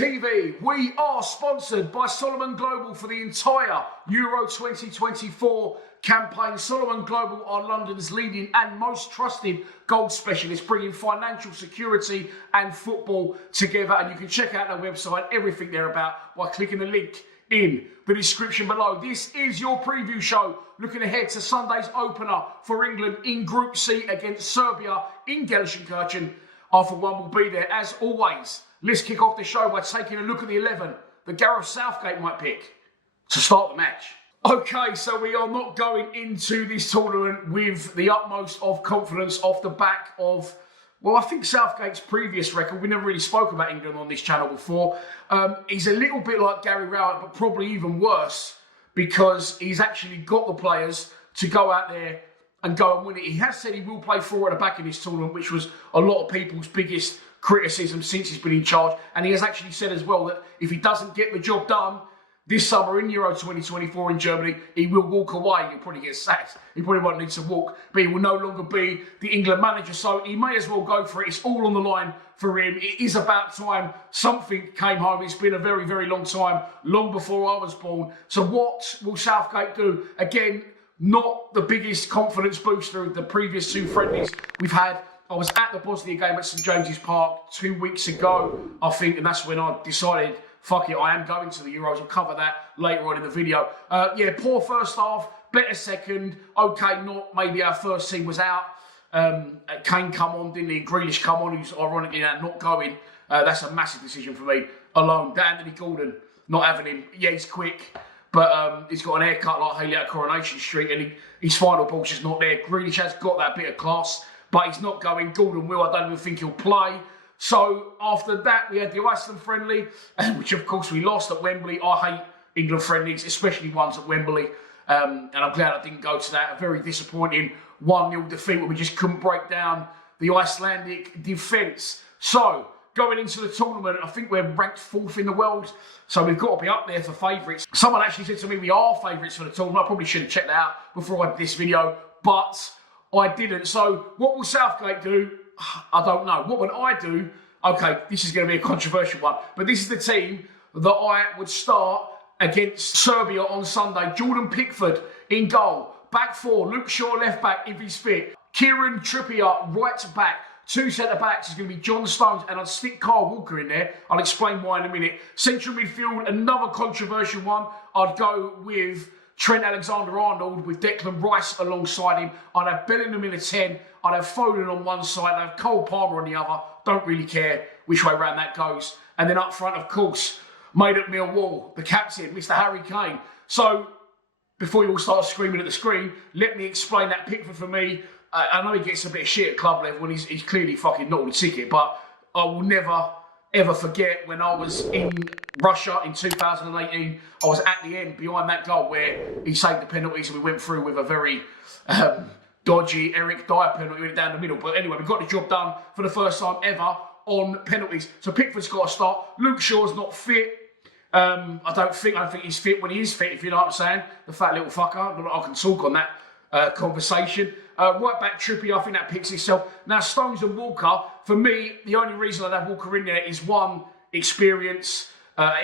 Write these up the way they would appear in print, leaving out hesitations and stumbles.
TV. We are sponsored by Soloman Global for the entire Euro 2024 campaign. Soloman Global are London's leading and most trusted gold specialists, bringing financial security and football together. And you can check out their website, everything they're about, by clicking the link in the description below. This is your preview show, looking ahead to Sunday's opener for England in Group C against Serbia in Gelsenkirchen. I, for one, will be there as always. Let's kick off the show by taking a look at the 11 that Gareth Southgate might pick to start the match. Okay, so we are not going into this tournament with the utmost of confidence off the back of, well, I think Southgate's previous record. We never really spoke about England on this channel before. He's a little bit like Gary Rowett, but probably even worse because he's actually got the players to go out there and go and win it. He has said he will play 4 at the back in this tournament, which was a lot of people's biggest criticism since he's been in charge. And he has actually said as well that if he doesn't get the job done this summer in Euro 2024 in Germany, he will walk away. He'll probably get sacked. He probably won't need to walk, but he will no longer be the England manager. So he may as well go for it. It's all on the line for him. It is about time something came home. It's been a very, very long time, long before I was born. So what will Southgate do? Again, not the biggest confidence booster of the previous 2 friendlies we've had. I was at the Bosnia game at St James's Park 2 weeks ago, I think, and that's when I decided, fuck it, I am going to the Euros. I'll cover that later on in the video. Yeah, poor first half, better second. Okay, not maybe our first team was out. Kane come on, didn't he? Grealish come on, who's ironically now not going. That's a massive decision for me alone. Anthony Gordon, not having him. Yeah, he's quick, but he's got an haircut like Haley at Coronation Street, and his final ball's just not there. Grealish has got that bit of class, but he's not going. Gordon will, I don't even think he'll play. So after that, we had the Iceland friendly, which of course we lost at Wembley. I hate England friendlies, especially ones at Wembley. And I'm glad I didn't go to that. A very disappointing 1-0 defeat where we just couldn't break down the Icelandic defence. So going into the tournament, I think we're ranked 4th in the world. So we've got to be up there for favourites. Someone actually said to me we are favourites for the tournament. I probably should have checked that out before I did this video, but I didn't. So what will Southgate do? I don't know. What would I do? Okay, this is going to be a controversial one, but this is the team that I would start against Serbia on Sunday. Jordan Pickford in goal. Back 4, Luke Shaw left back if he's fit. Kieran Trippier right back. 2 centre-backs is going to be John Stones, and I'd stick Kyle Walker in there. I'll explain why in a minute. Central midfield, another controversial one. I'd go with Trent Alexander-Arnold with Declan Rice alongside him. I'd have Bellingham in a 10. I'd have Foden on one side. I'd have Cole Palmer on the other. Don't really care which way around that goes. And then up front, of course, made at Millwall, the captain, Mr. Harry Kane. So before you all start screaming at the screen, let me explain that Pickford for me. I know he gets a bit of shit at club level and he's clearly fucking not on the ticket, but I will never, ever forget when I was in Russia in 2018. I was at the end behind that goal where he saved the penalties and we went through with a very dodgy Eric Dyer penalty, went down the middle. But anyway, we got the job done for the first time ever on penalties. So Pickford's got to start. Luke Shaw's not fit. I don't think he's fit when he is fit, if you know what I'm saying. The fat little fucker. I can talk on that conversation. Right back Trippier, I think that picks itself. Now Stones and Walker, for me, the only reason I'd have Walker in there is 1, experience,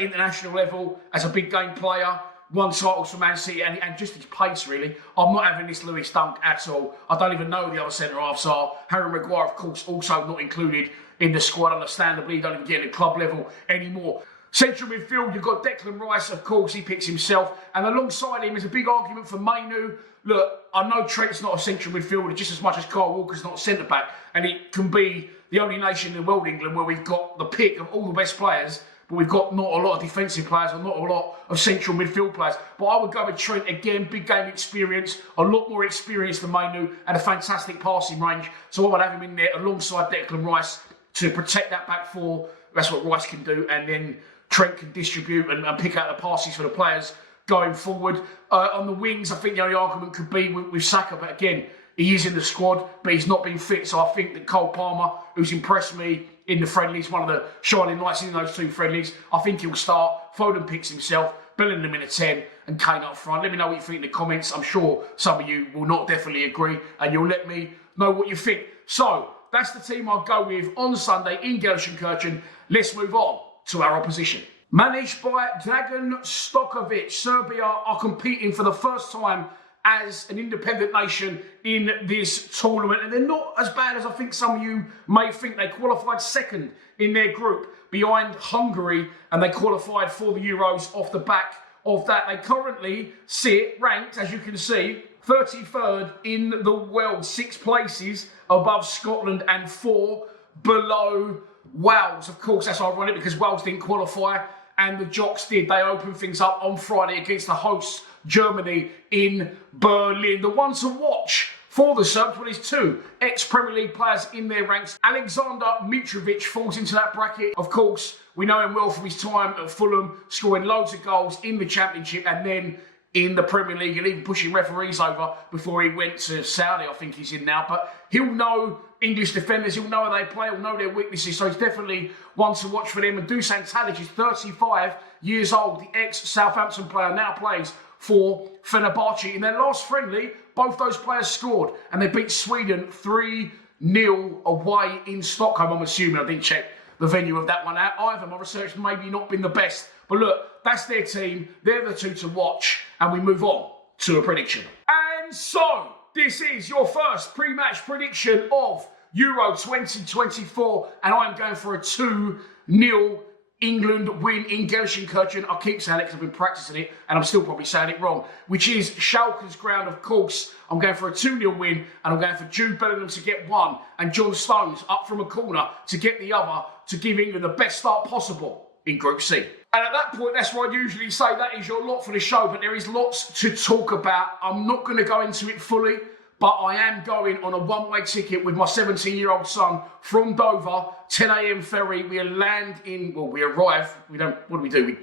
international level as a big game player. 1 titles for Man City and just his pace, really. I'm not having this Lewis Dunk at all. I don't even know who the other centre-halves are. Harry Maguire, of course, also not included in the squad, understandably. He don't even get at club level anymore. Central midfield, you've got Declan Rice, of course, he picks himself. And alongside him is a big argument for Mainu. Look, I know Trent's not a central midfielder just as much as Kyle Walker's not a centre-back. And it can be the only nation in the world, England, where we've got the pick of all the best players, but we've got not a lot of defensive players or not a lot of central midfield players. But I would go with Trent again, big game experience, a lot more experience than Mainu, and a fantastic passing range. So I would have him in there alongside Declan Rice to protect that back 4. That's what Rice can do. And then Trent can distribute and pick out the passes for the players going forward. On the wings, I think the only argument could be with Saka, but again, he is in the squad, but he's not been fit. So I think that Cole Palmer, who's impressed me in the friendlies, one of the shining lights in those 2 friendlies, I think he'll start. Foden picks himself, Bellingham in a 10, and Kane up front. Let me know what you think in the comments. I'm sure some of you will not definitely agree, and you'll let me know what you think. So that's the team I'll go with on Sunday in Gelsenkirchen. Let's move on to our opposition. Managed by Dragan Stokovic, Serbia are competing for the first time as an independent nation in this tournament. And they're not as bad as I think some of you may think. They qualified second in their group behind Hungary, and they qualified for the Euros off the back of that. They currently sit ranked, as you can see, 33rd in the world, 6 places above Scotland and 4 below Wales. Of course, that's ironic because Wales didn't qualify and the Jocks did. They opened things up on Friday against the hosts, Germany, in Berlin. The one to watch for the Serbs, well, there's 2 ex-Premier League players in their ranks. Alexander Mitrovic falls into that bracket. Of course, we know him well from his time at Fulham, scoring loads of goals in the Championship and then in the Premier League, and even pushing referees over before he went to Saudi, I think he's in now. But he'll know English defenders, he'll know how they play, he'll know their weaknesses, so he's definitely one to watch for them. And Dusan Tadic is 35 years old, the ex-Southampton player, now plays for Fenerbahce. In their last friendly, both those players scored, and they beat Sweden 3-0 away in Stockholm, I'm assuming. I didn't check the venue of that one out either. My research maybe not been the best. But look, that's their team. They're the 2 to watch. And we move on to a prediction. And so, this is your first pre-match prediction of Euro 2024. And I am going for a 2-0 England win in Gelsenkirchen. I keep saying it because I've been practicing it and I'm still probably saying it wrong, which is Schalke's ground, of course. I'm going for a 2-0 win, and I'm going for Jude Bellingham to get 1 and John Stones up from a corner to get the other, to give England the best start possible in Group C. And at that point, that's why I usually say that is your lot for the show, but there is lots to talk about. I'm not going to go into it fully, but I am going on a one-way ticket with my 17-year-old son from Dover, 10 a.m. ferry. We land in, well, we arrive, what do we do? We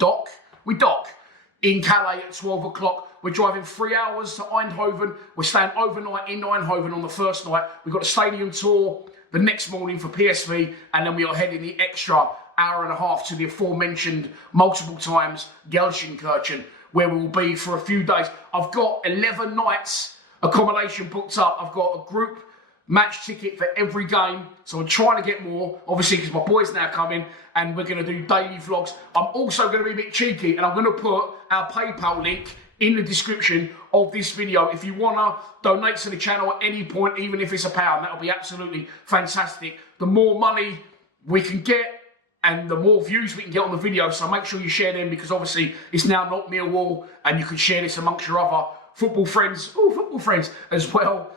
dock in Calais at 12 o'clock. We're driving 3 hours to Eindhoven. We're staying overnight in Eindhoven on the first night. We've got a stadium tour the next morning for PSV, and then we are heading the extra hour and a half to the aforementioned multiple times Gelsenkirchen, where we will be for a few days. I've got 11 nights accommodation booked up. I've got a group match ticket for every game, so I'm trying to get more, obviously, because my boy's now coming, and we're going to do daily vlogs. I'm also going to be a bit cheeky, and I'm going to put our PayPal link in the description of this video. If you want to donate to the channel at any point, even if it's £1, that'll be absolutely fantastic. The more money we can get, and the more views we can get on the video, so make sure you share them, because obviously it's now not Millwall, and you can share this amongst your other football friends as well.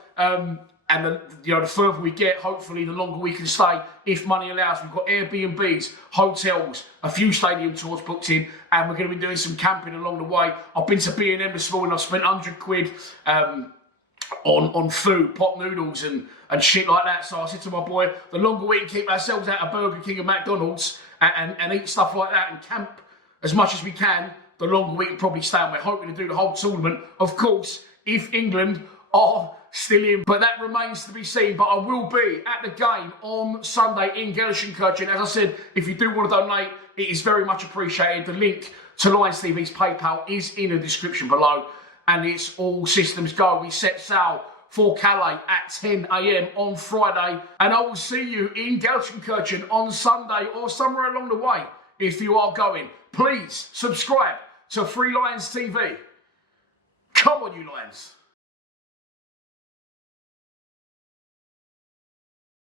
And the further we get, hopefully, the longer we can stay, if money allows. We've got Airbnbs, hotels, a few stadium tours booked in, and we're going to be doing some camping along the way. I've been to B&M this morning. I've spent 100 quid on food, pot noodles and shit like that. So I said to my boy, the longer we can keep ourselves out of Burger King and McDonald's and eat stuff like that and camp as much as we can, the longer we can probably stay. And we're hoping to do the whole tournament, of course, if England are still in, but that remains to be seen. But I will be at the game on Sunday in Gelsenkirchen. As I said, if you do want to donate, it is very much appreciated. The link to Lions TV's PayPal is in the description below, and it's all systems go. We set sail for Calais at 10 a.m. on Friday, and I will see you in Gelsenkirchen on Sunday or somewhere along the way. If you are going, please subscribe to Free Lions TV. Come on, you Lions.